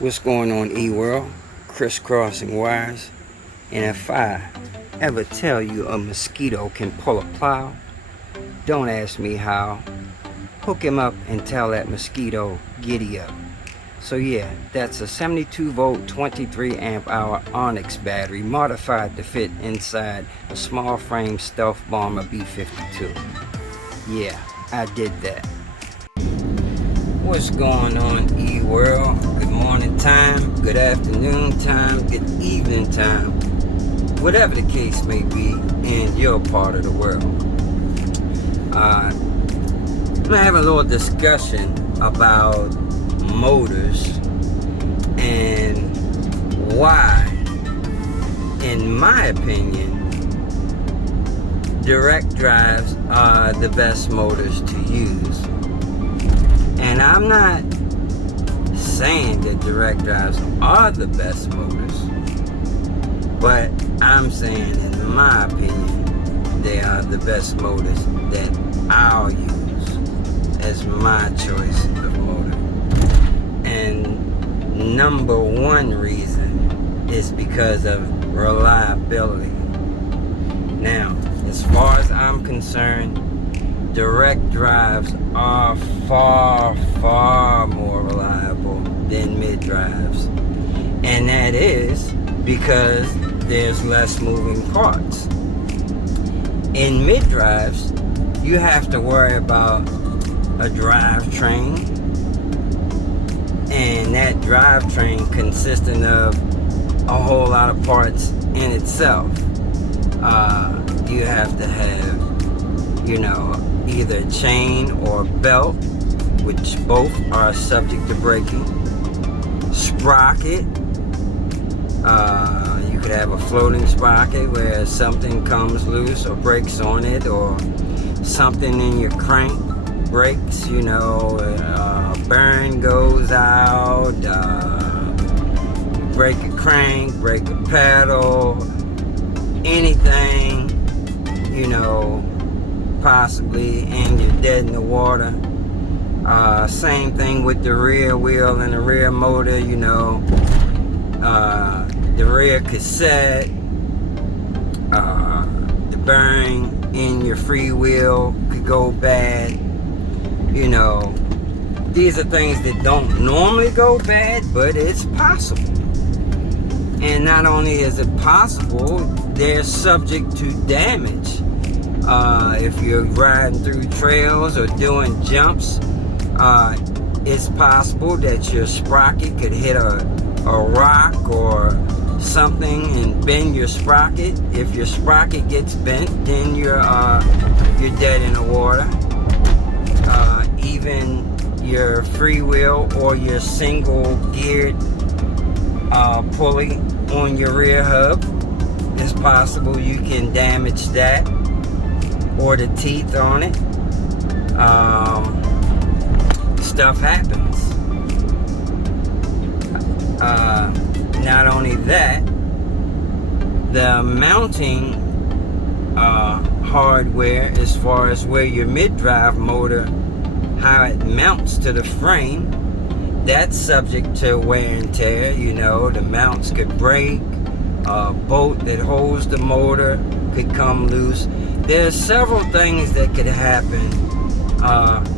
What's going on, E-World? Crisscrossing wires. And if I ever tell you a mosquito can pull a plow, don't ask me how. Hook him up and tell that mosquito, giddy up. So yeah, that's a 72 volt, 23 amp hour Onyx battery modified to fit inside a small frame stealth bomber B-52. Yeah, I did that. What's going on, E-World? Good morning time, good afternoon time, good evening time, whatever the case may be in your part of the world. I'm going to have a little discussion about motors and why, in my opinion, direct drives are the best motors to use. And I'm not saying that direct drives are the best motors, but I'm saying, in my opinion, they are the best motors that I'll use as my choice of motor. And number one reason is because of reliability. Now, as far as I'm concerned, direct drives are far more reliable than mid drives, and that is because there's less moving parts. In mid drives, you have to worry about a drivetrain, and that drivetrain consisting of a whole lot of parts in itself. You have to have, either chain or belt, which both are subject to braking. Sprocket. You could have a floating sprocket where something comes loose or breaks on it, or something in your crank breaks, bearing goes out, break a crank, break a pedal, anything, possibly, and you're dead in the water. Same thing with the rear wheel and the rear motor, the rear cassette, the bearing in your free wheel could go bad. These are things that don't normally go bad, but it's possible. And not only is it possible, they're subject to damage. If you're riding through trails or doing jumps, it's possible that your sprocket could hit a rock or something and bend your sprocket. If your sprocket gets bent, then you're dead in the water. Even your freewheel or your single geared pulley on your rear hub, it's possible you can damage that, or the teeth on it. Stuff happens. Not only that, the mounting hardware, as far as where your mid-drive motor, how it mounts to the frame, that's subject to wear and tear. The mounts could break, a bolt that holds the motor could come loose. There's several things that could happen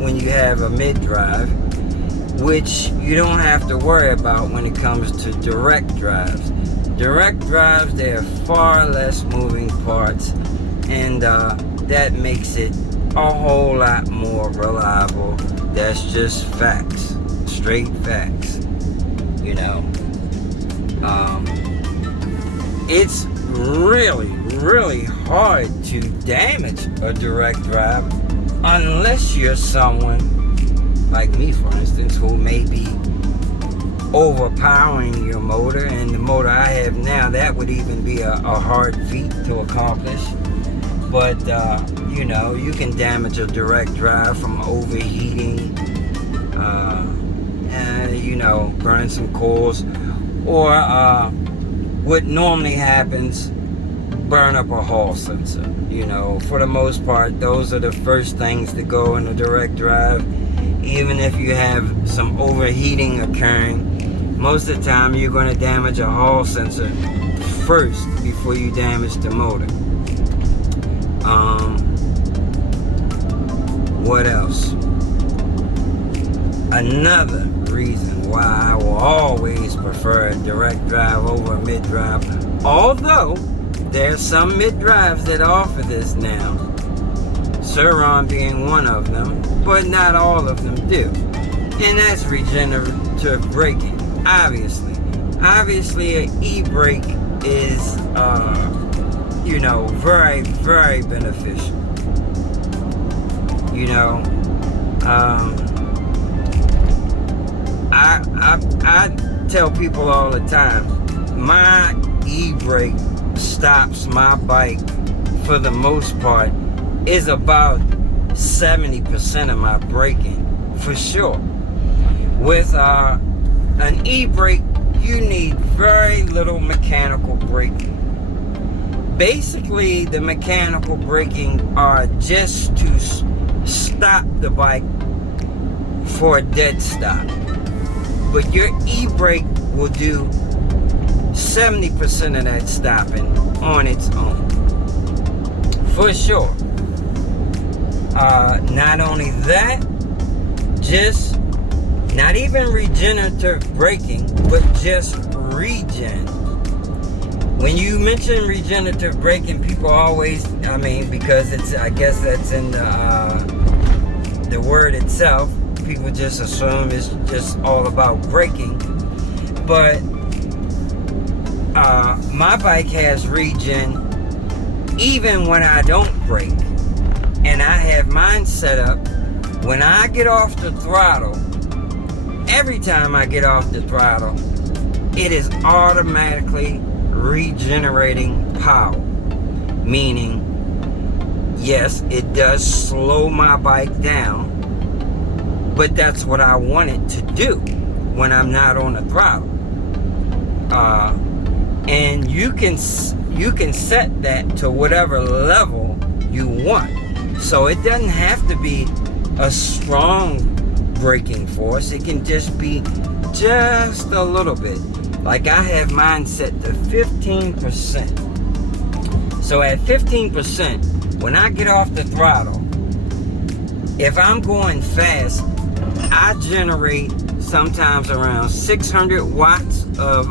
when you have a mid-drive, which you don't have to worry about when it comes to direct drives. Direct drives, there are far less moving parts, and that makes it a whole lot more reliable. That's just facts, straight facts. It's really hard to damage a direct drive unless you're someone like me, for instance, who may be overpowering your motor. And the motor I have now, that would even be a hard feat to accomplish. But you can damage a direct drive from overheating, burn some coils, or what normally happens, burn up a hall sensor. For the most part, those are the first things to go in a direct drive. Even if you have some overheating occurring, most of the time you're going to damage a hall sensor first before you damage the motor. What else? Another reason why I will always prefer a direct drive over a mid-drive, although there's some mid-drives that offer this now, Suron being one of them, but not all of them do. And that's regenerative braking. Obviously an e-brake is very, very beneficial. I tell people all the time, my e-brake stops my bike for the most part is about 70% of my braking, for sure. With an e-brake, you need very little mechanical braking. Basically, the mechanical braking are just to stop the bike for a dead stop. But your e-brake will do 70% of that stopping on its own, for sure. Not only that, just not even regenerative braking, but just regen. When you mention regenerative braking, people always, because I guess that's in the word itself, people just assume it's just all about braking. But my bike has regen even when I don't brake. And I have mine set up, when I get off the throttle, every time I get off the throttle, it is automatically regenerating power. Meaning, yes, it does slow my bike down, but that's what I want it to do when I'm not on the throttle. And you can set that to whatever level you want. So it doesn't have to be a strong braking force. It can just be just a little bit. Like I have mine set to 15%. So at 15%, when I get off the throttle, if I'm going fast, I generate sometimes around 600 watts of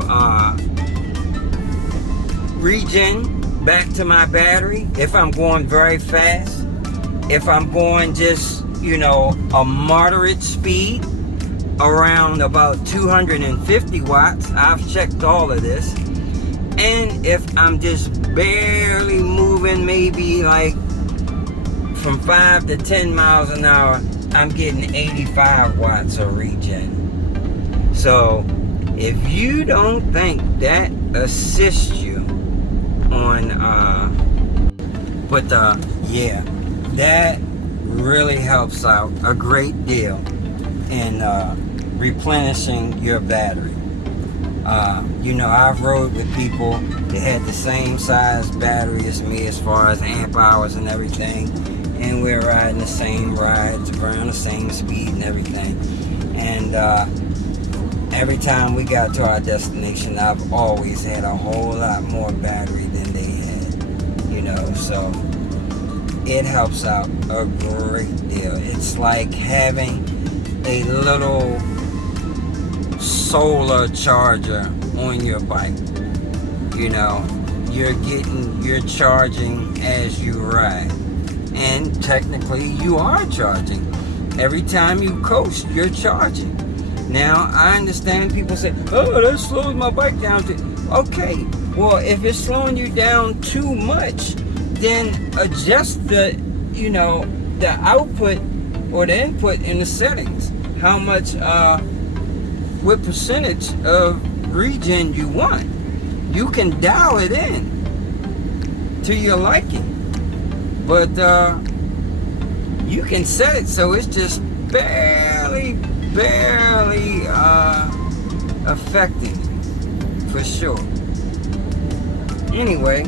regen back to my battery if I'm going very fast. If I'm going just, a moderate speed, around about 250 watts. I've checked all of this. And if I'm just barely moving, maybe like from 5 to 10 miles an hour, I'm getting 85 watts of regen. So if you don't think that assists you on, that really helps out a great deal in replenishing your battery. I've rode with people that had the same size battery as me as far as amp hours and everything, and we're riding the same rides around the same speed and everything. And every time we got to our destination, I've always had a whole lot more battery than they had, so it helps out a great deal. It's like having a little solar charger on your bike. You're charging as you ride, and technically you are charging. Every time you coast, you're charging. Now I understand people say, oh, that slows my bike down. Okay, well, if it's slowing you down too much, then adjust the output or the input in the settings. How much what percentage of regen you want. You can dial it in to your liking, but you can set it so it's just barely affecting it, for sure. Anyway,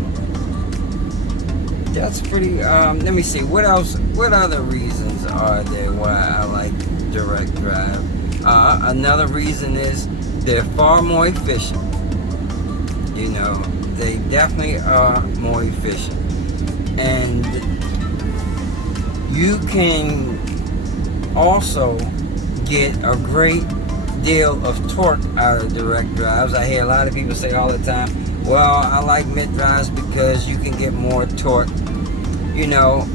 that's pretty, let me see, what other reasons are there why I like direct drive? Another reason is they're far more efficient. You know, they definitely are more efficient. And you can also get a great deal of torque out of direct drives. I hear a lot of people say all the time, well, I like mid drives because you can get more torque. You know,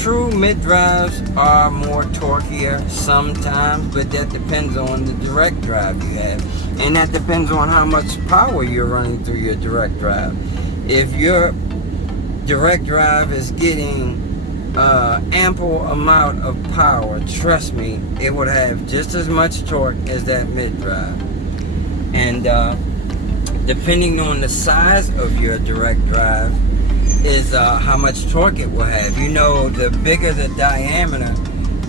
true mid drives are more torqueier sometimes, but that depends on the direct drive you have, and that depends on how much power you're running through your direct drive. If your direct drive is getting ample amount of power, trust me, it would have just as much torque as that mid drive. And depending on the size of your direct drive is how much torque it will have. You know, the bigger the diameter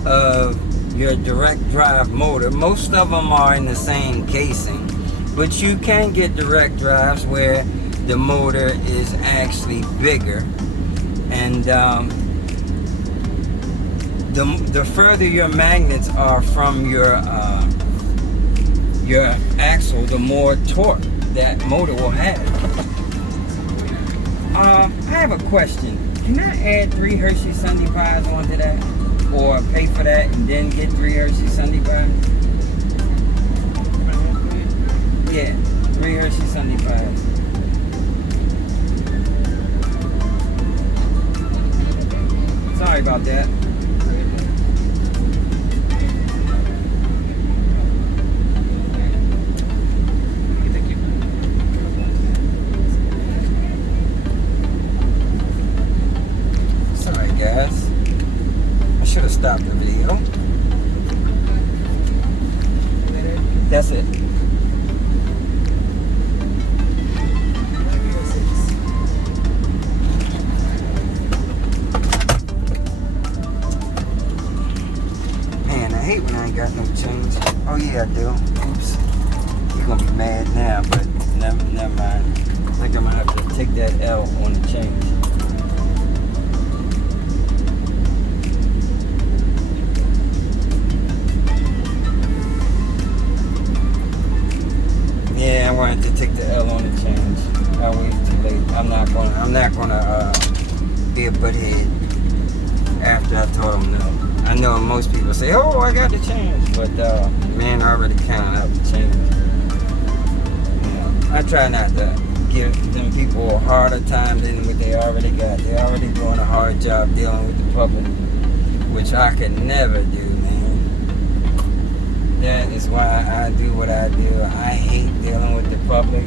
of your direct drive motor, most of them are in the same casing, but you can get direct drives where the motor is actually bigger. And the further your magnets are from your axle, the more torque that motor will have. I have a question. Can I add 3 Hershey Sunday Pies onto that? Or pay for that and then get 3 Hershey Sunday Pies? Yeah, 3 Hershey Sunday Pies. Sorry about that. I should have stopped the video. That's it. Man, I hate when I ain't got no change. Oh yeah, I do. Oops. You're gonna be mad now, but never mind. I think I'm gonna have to take that L on the change. Yeah, I wanted to take the L on the change. I waited too late. I'm not gonna be a butthead after I told him no. I know most people say, "Oh, I got the change," but man, I already counted out the change. You know, I try not to give them people a harder time than what they already got. They're already doing a hard job dealing with the public, which I could never do. That is why I do what I do. I hate dealing with the public.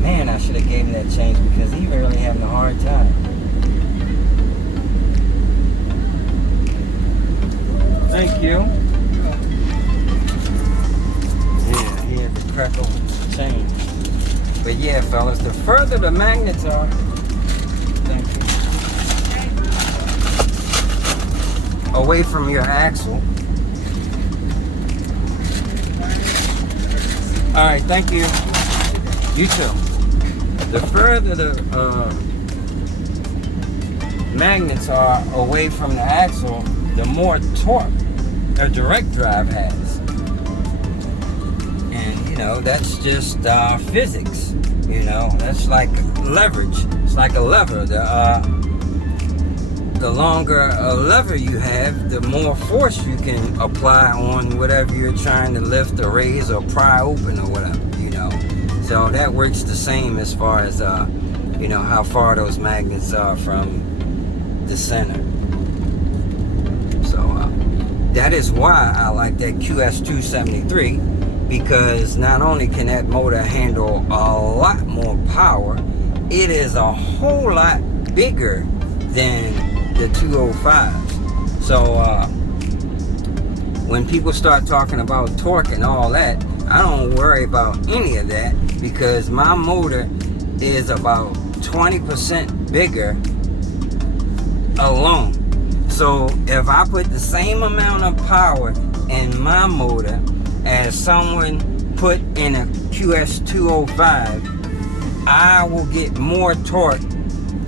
Man, I should have gave him that change because he really having a hard time. Thank you. Yeah, he had to crack over the change. But yeah, fellas, the further the magnets are, thank you, away from your axle. All right, thank you. You too. The further the magnets are away from the axle, the more torque a direct drive has. And, you know, that's just physics. You know, that's like leverage. It's like a lever. The longer a lever you have, the more force you can apply on whatever you're trying to lift or raise or pry open or whatever, you know. So that works the same as far as, you know, how far those magnets are from the center. So that is why I like that QS273, because not only can that motor handle a lot more power, it is a whole lot bigger than the 205s. So when people start talking about torque and all that, I don't worry about any of that because my motor is about 20% bigger alone. So if I put the same amount of power in my motor as someone put in a QS205, I will get more torque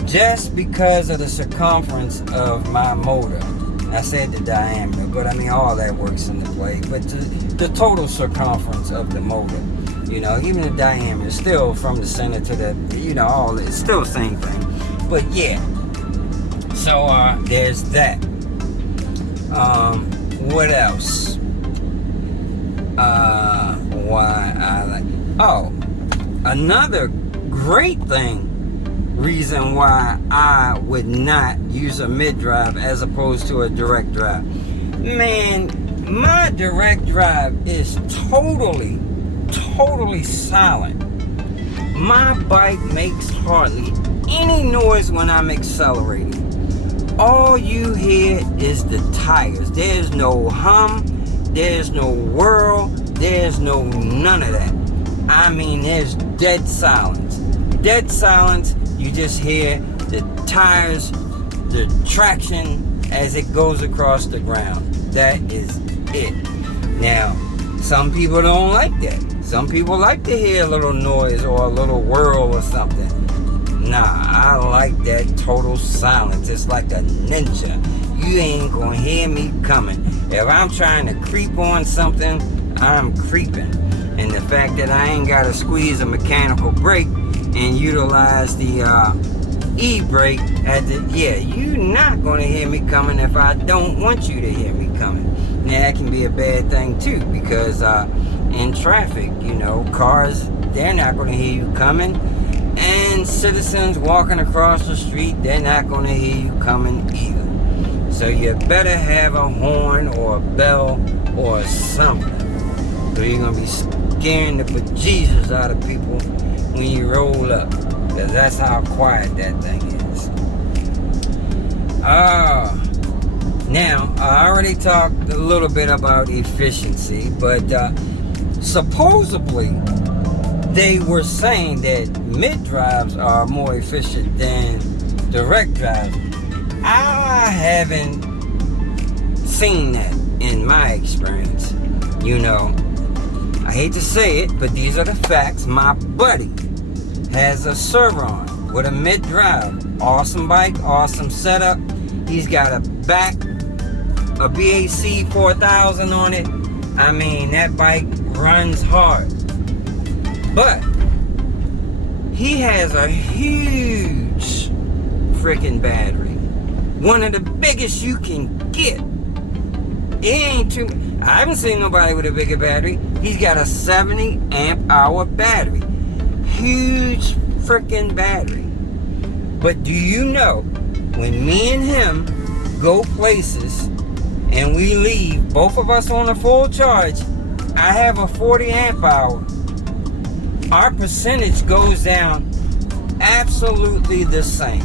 just because of the circumference of my motor. I said the diameter, but I mean all that works into play. But the total circumference of the motor, you know, even the diameter, still from the center to the, you know, all it's still the same thing. But yeah, so there's that. What else? Why I like? Oh, another great reason why I would not use a mid-drive as opposed to a direct drive. Man, my direct drive is totally silent. My bike makes hardly any noise when I'm accelerating. All you hear is the tires. There's no hum, there's no whirl, there's no none of that. I mean, there's dead silence. Dead silence. You just hear the tires, the traction as it goes across the ground. That is it. Now, some people don't like that. Some people like to hear a little noise or a little whirl or something. Nah, I like that total silence. It's like a ninja. You ain't gonna hear me coming. If I'm trying to creep on something, I'm creeping. And the fact that I ain't gotta squeeze a mechanical brake and utilize the e-brake you're not going to hear me coming if I don't want you to hear me coming. Now that can be a bad thing too, because in traffic, you know, cars, they're not going to hear you coming, and citizens walking across the street, they're not going to hear you coming either. So you better have a horn or a bell or something, so you're going to be scaring the bejesus out of people when you roll up, because that's how quiet that thing is. Now, I already talked a little bit about efficiency, but supposedly they were saying that mid-drives are more efficient than direct drives. I haven't seen that in my experience. You know, I hate to say it, but these are the facts. My buddy has a Surron with a mid-drive. Awesome bike, awesome setup. He's got a BAC 4000 on it. I mean, that bike runs hard. But he has a huge freaking battery. One of the biggest you can get. It ain't too... I haven't seen nobody with a bigger battery. He's got a 70 amp hour battery. Huge freaking battery. But do you know, when me and him go places and we leave, both of us on a full charge, I have a 40 amp hour, our percentage goes down absolutely the same.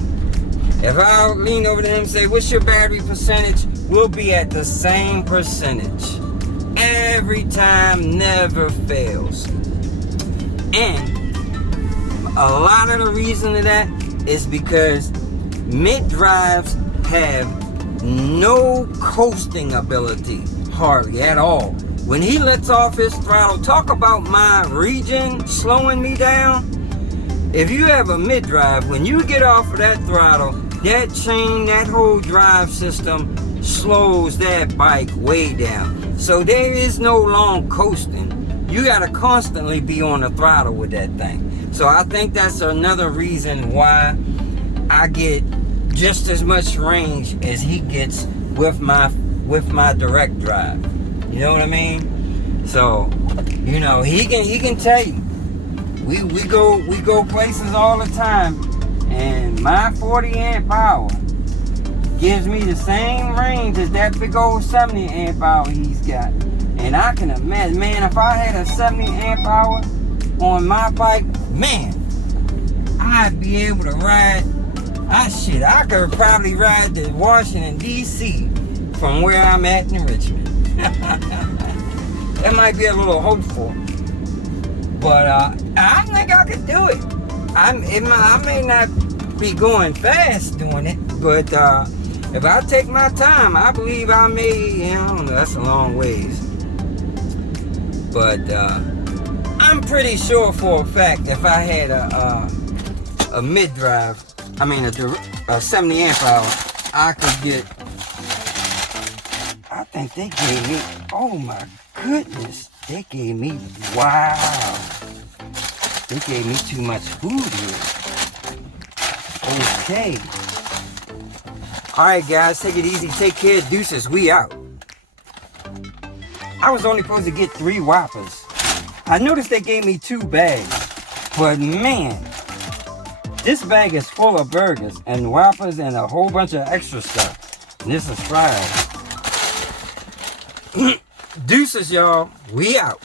If I lean over to him and say, what's your battery percentage? We'll be at the same percentage. Every time, never fails. And a lot of the reason of that is because mid-drives have no coasting ability, hardly at all. When he lets off his throttle, talk about my regen slowing me down. If you have a mid-drive, when you get off of that throttle, that chain, that whole drive system slows that bike way down. So there is no long coasting. You got to constantly be on the throttle with that thing. So I think that's another reason why I get just as much range as he gets with my direct drive. You know what I mean? So, you know, he can tell you. We go places all the time, and my 40 amp hour gives me the same range as that big old 70 amp hour he's got. And I can imagine, man, if I had a 70 amp hour on my bike, man, I'd be able to ride. I could probably ride to Washington, D.C. from where I'm at in Richmond. That might be a little hopeful, but I think I could do it. I may not be going fast doing it, but if I take my time, I believe I may, I don't know, that's a long ways. But I'm pretty sure for a fact if I had a mid-drive, I mean a 70 amp hour, I could get think they gave me, oh my goodness, they gave me, wow. They gave me too much food here. Okay. Alright guys, take it easy, take care, deuces, we out. I was only supposed to get 3 Whoppers. I noticed they gave me 2 bags, but man, this bag is full of burgers and Whoppers and a whole bunch of extra stuff. And this is fried. Deuces, y'all. We out.